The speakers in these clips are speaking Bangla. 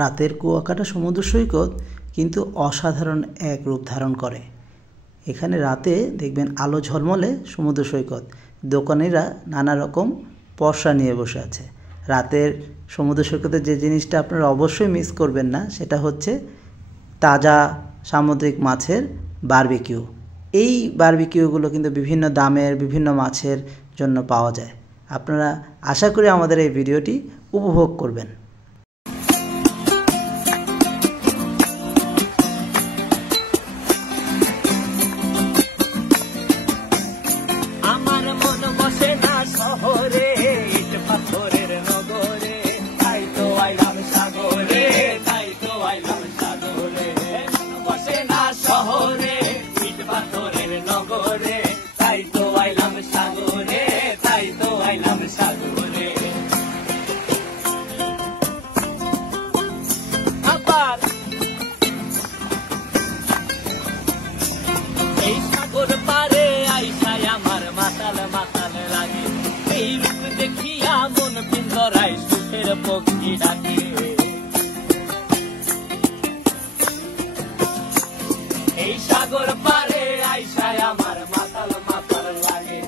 রাতের কুয়াকাটা সমুদ্র সৈকত কিন্তু অসাধারণ এক রূপ ধারণ করে। এখানে রাতে দেখবেন আলো ঝলমলে সমুদ্র সৈকত, দোকানিরা নানা রকম পসরা নিয়ে বসে আছে। রাতের সমুদ্র সৈকতে যে জিনিসটা আপনারা অবশ্যই মিস করবেন না সেটা হচ্ছে তাজা সামুদ্রিক মাছের বারবিকিউ। এই বারবিকিউগুলো কিন্তু বিভিন্ন দামের বিভিন্ন মাছের জন্য পাওয়া যায়। আপনারা আশা করি আমাদের এই ভিডিওটি উপভোগ করবেন। দেখিয়া মন পিঞ্জরায় সুখের পক্ষী ডাকে। এই সাগর পারে আইসায় আমার মাতাল মাতাল লাগে,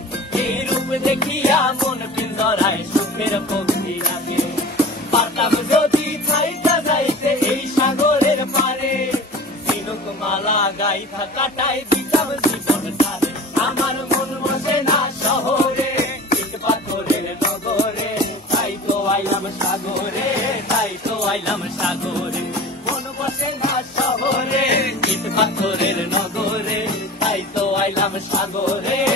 এই রূপ দেখিয়া মন পিঞ্জরায় সুখের পক্ষী ডাকে। পারতাম যদি ছাইটা যাইতে এই সাগরের পারে, ঝিনুক মালা গাইথা কাটাই দিতাম জীবন তারে। আমার মন বসে না শহরে, সাগরে তাই তো আইলাম সাগরে। মন বসে না শহরে, ইট পাথরের নগরে, তাই তো আইলাম সাগরে।